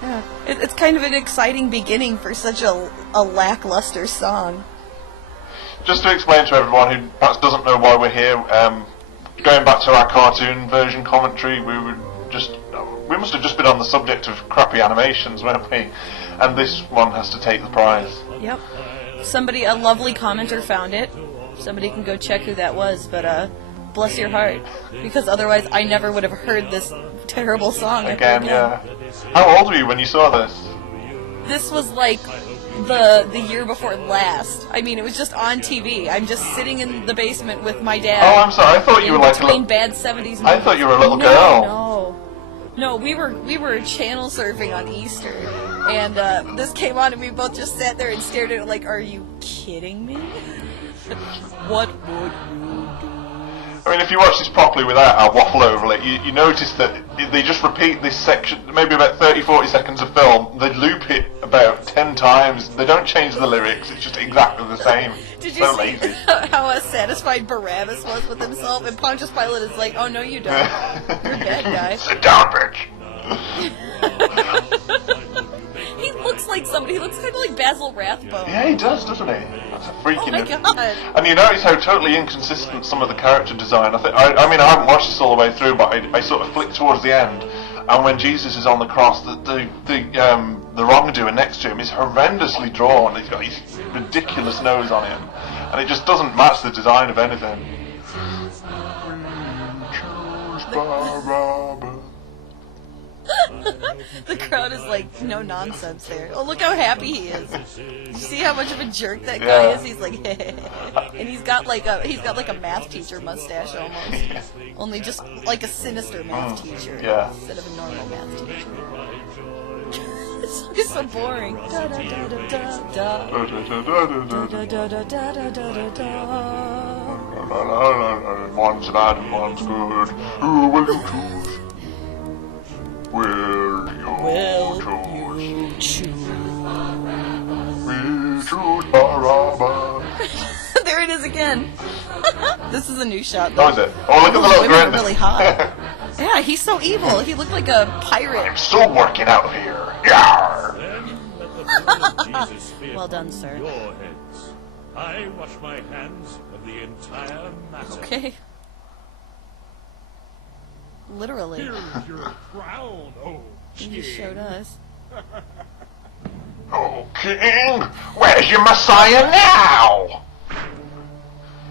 Yeah, it's kind of an exciting beginning for such a lackluster song. Just to explain to everyone who perhaps doesn't know why we're here, going back to our cartoon version commentary, we must have just been on the subject of crappy animations, weren't we? And this one has to take the prize. Yep. A lovely commenter found it. Somebody can go check who that was, but bless your heart, because otherwise I never would have heard this terrible song again. Yeah. How old were you when you saw this? This was like the year before last. I mean, it was just on TV. I'm just sitting in the basement with my dad. Oh, I'm sorry. I thought you were like between bad 70s movies. I thought you were a little girl. No, we were channel surfing on Easter, and this came on, and we both just sat there and stared at it like, "Are you kidding me? What would you do?" I mean, if you watch this properly without our waffle over it, you notice that they just repeat this section, maybe about 30-40 seconds of film. They loop it about 10 times. They don't change the lyrics. It's just exactly the same. Did you see how satisfied Barabbas was with himself? And Pontius Pilate is like, "Oh, no, you don't. You're dead, guy." Sit down, bitch. He looks like somebody. He looks kind of like Basil Rathbone. Yeah, he does, doesn't he? That's a freaking. Oh my god! And you notice how totally inconsistent some of the character design. I mean, I haven't watched this all the way through, but I sort of flicked towards the end, and when Jesus is on the cross, the wrongdoer next to him is horrendously drawn. He's got his ridiculous nose on him, and it just doesn't match the design of anything. The crowd is like, no nonsense there. Oh, look how happy he is. You see how much of a jerk that guy is? He's like, and he's got like a math teacher mustache almost. Only just like a sinister math teacher instead of a normal math teacher. It's so boring. One's bad and one's good. Who will you choose? Will you choose? We choose Barabbas. There it is again. This is a new shot, though. How is it? Oh, look at the little grin. Really hot. Yeah, he's so evil. He looked like a pirate. I'm still working out here. Yarr. Well done, sir. Your heads. I wash my hands of the entire matter. Okay. Literally. Here's your crown, oh He just showed us. Oh, King, where's your Messiah now?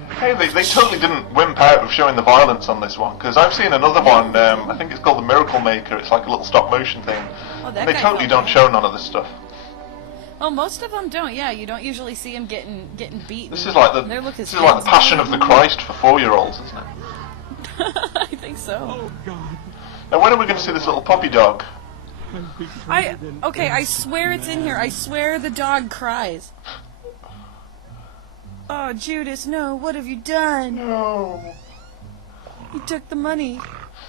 Hey, they totally didn't wimp out of showing the violence on this one, because I've seen another one, I think it's called The Miracle Maker. It's like a little stop motion thing. Oh, that they totally don't show none of this stuff. Well, most of them don't. Yeah, you don't usually see him getting beaten. This is like the Passion of the Christ for 4-year-olds, isn't it? I think so. Oh God! Now, when are we going to see this little puppy dog? I swear it's in here. I swear the dog cries. Oh, Judas, no! What have you done? No. You took the money.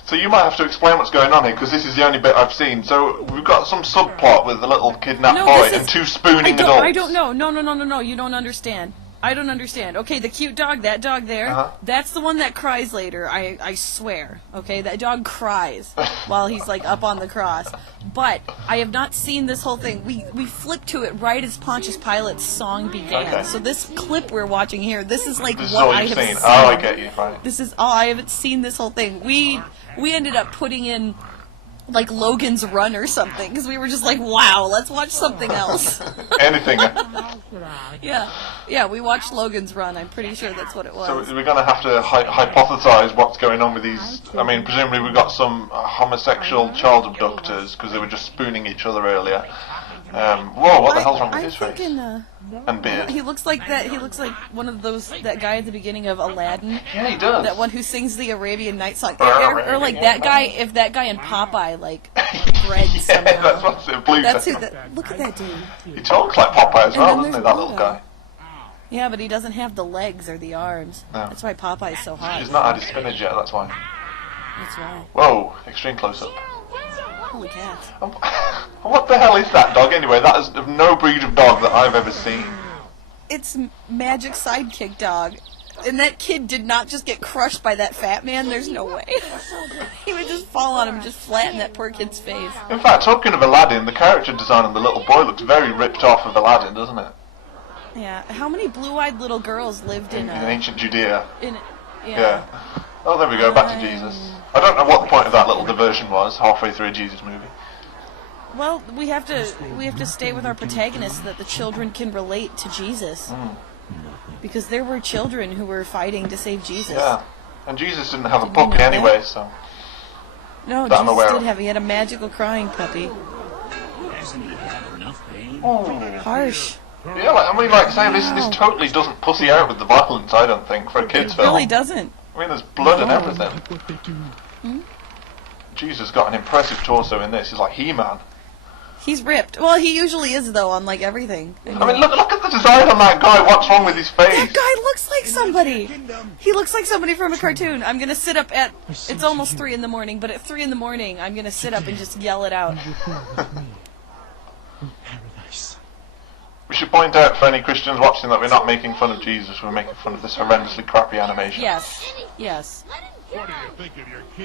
So you might have to explain what's going on here, because this is the only bit I've seen. So we've got some subplot with the little kidnapped boy and two spooning adults. I don't know. No. You don't understand. I don't understand. Okay, the cute dog, that dog there, that's the one that cries later, I swear. Okay, that dog cries while he's like up on the cross. But I have not seen this whole thing. We flipped to it right as Pontius Pilate's song began. Okay. So this clip we're watching here, this is like This is what all I you've have seen. seen. Oh, I get you. Right. This is all I haven't seen this whole thing. We ended up putting in like Logan's Run or something, because we were just like, wow, let's watch something else. Anything. Yeah, we watched Logan's Run. I'm pretty sure that's what it was. So we're going to have to hypothesize what's going on with these. I mean, presumably we've got some homosexual child abductors, because they were just spooning each other earlier. Whoa, what the hell's wrong with his face? And beard. He looks like that. He looks like one of those, that guy at the beginning of Aladdin. Yeah, he does. That one who sings the Arabian Nights song. Or like that guy, if that guy in Popeye, like, bred somehow. Yeah, that's what's it, blue. That's who look at that dude. He talks like Popeye as well, doesn't he, that little guy? Yeah, but he doesn't have the legs or the arms. No. That's why Popeye's so hot. He's not had his spinach yet, that's why. That's why. Whoa, extreme close-up. Holy cats. What the hell is that dog anyway? That is no breed of dog that I've ever seen. It's Magic Sidekick Dog. And that kid did not just get crushed by that fat man. There's no way. He would just fall on him and just flatten that poor kid's face. In fact, talking of Aladdin, the character design on the little boy looks very ripped off of Aladdin, doesn't it? Yeah. How many blue-eyed little girls lived in ancient Judea. Yeah. Oh, there we go, back to Jesus. I don't know what the point of that little diversion was halfway through a Jesus movie. Well, we have to stay with our protagonist so that the children can relate to Jesus. Because there were children who were fighting to save Jesus. Yeah. And Jesus didn't have a puppy anyway, so... No, Jesus did have. He had a magical crying puppy. Harsh. Yeah, like I say, this totally doesn't pussy out with the violence, I don't think, for a kid's film. It really doesn't. I mean, there's blood and everything. Jesus got an impressive torso in this. He's like He-Man. He's ripped. Well, he usually is, though, on, like, everything. I mean, look at the design on that guy. What's wrong with his face? That guy looks like somebody. He looks like somebody from a cartoon. I'm going to sit up at... It's almost 3 in the morning, but at 3 in the morning, I'm going to sit up and just yell it out. We should point out for any Christians watching that we're not making fun of Jesus. We're making fun of this horrendously crappy animation. Yes. Yes. Well,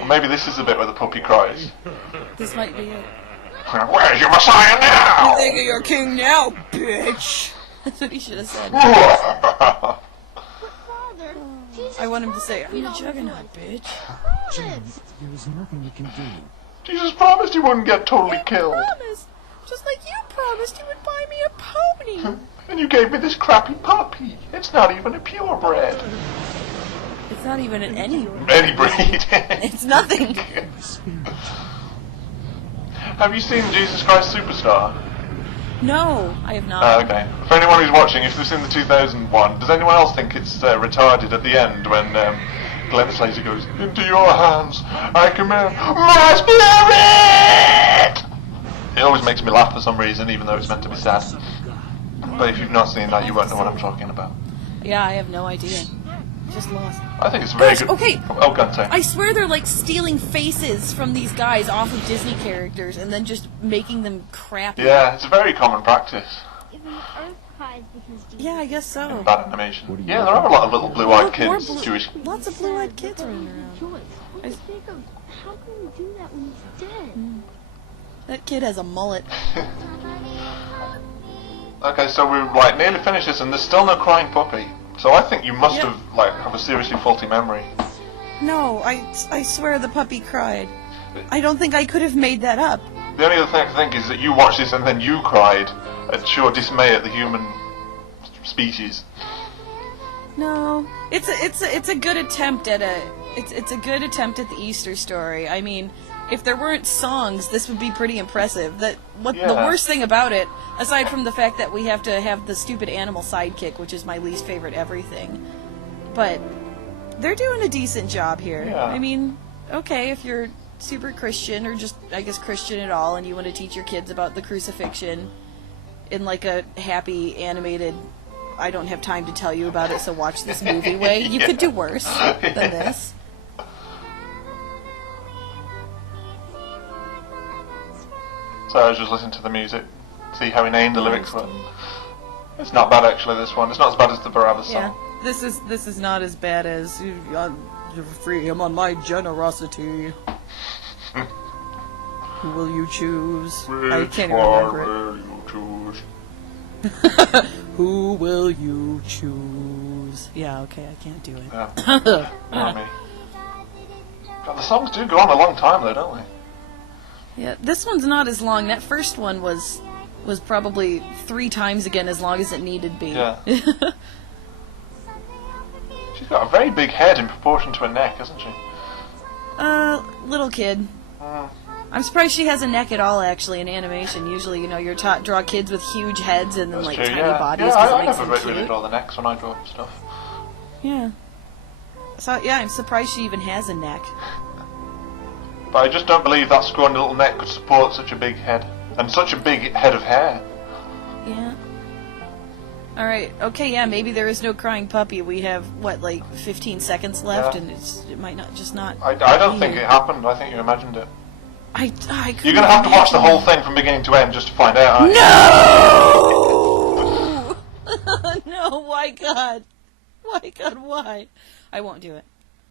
maybe this is the bit where the puppy cries. This might be it. Where's your Messiah now? You think of your king now, bitch. That's what he should have said. Father, I want him to say, I'm the juggernaut, bitch. There is nothing we can do. Jesus promised he wouldn't get totally killed. Promised. Just like you promised you would buy me a pony. And you gave me this crappy puppy. It's not even a purebred. It's not even an any breed. It's nothing. Have you seen Jesus Christ Superstar? No, I have not. Okay. For anyone who's watching, if they've seen the 2001, does anyone else think it's retarded at the end when Glenn Slater goes, "Into your hands, I command my spirit"? It always makes me laugh for some reason, even though it's meant to be sad. But if you've not seen that, you won't know what I'm talking about. Yeah, I have no idea. Just lost. I think it's very good. Okay. Oh, go on, say. I swear they're like stealing faces from these guys off of Disney characters and then just making them crappy. Yeah, it's a very common practice. Yeah, I guess so. In bad animation. Yeah, there are a lot of little blue-eyed kids, Jewish. Lots of blue-eyed kids running around. How can we do that when he's dead? That kid has a mullet. Okay, so we're like nearly finished this, and there's still no crying puppy. So I think you must have a seriously faulty memory. No, I swear the puppy cried. I don't think I could have made that up. The only other thing I think is that you watched this and then you cried at sheer dismay at the human species. No, it's a good attempt at it's a good attempt at the Easter story. I mean, if there weren't songs, this would be pretty impressive. The worst thing about it, aside from the fact that we have to have the stupid animal sidekick, which is my least favorite everything, but they're doing a decent job here. Yeah. I mean, okay, if you're super Christian or just, I guess, Christian at all, and you want to teach your kids about the crucifixion in like a happy animated, I don't have time to tell you about it, so watch this movie way, you could do worse than this. So I was just listening to the music, see how inane the lyrics were. It's not bad actually, this one. It's not as bad as the Barabbas song. Yeah, this is not as bad as you're free him on my generosity. Who will you choose? I can't even remember it. Who will you choose? Yeah, okay, I can't do it. Yeah. Not me. God, the songs do go on a long time though, don't they? Yeah, this one's not as long. That first one was probably 3 times again as long as it needed to be. Yeah. She's got a very big head in proportion to her neck, hasn't she? Little kid. I'm surprised she has a neck at all, actually, in animation. Usually, you're taught draw kids with huge heads and then, That's like, true, tiny yeah. bodies. Yeah, 'cause it I makes never them really cute. draw the necks when I draw stuff. Yeah. So, yeah, I'm surprised she even has a neck. But I just don't believe that scrawny little neck could support such a big head. And such a big head of hair. Yeah. Alright, okay, yeah, maybe there is no crying puppy. We have, 15 seconds left, Yeah. and it might just not... I don't think it happened. I think you imagined it. I couldn't You're going to have to watch the imagine. whole thing from beginning to end just to find out, aren't you? No! No, why God? my god, why? I won't do it.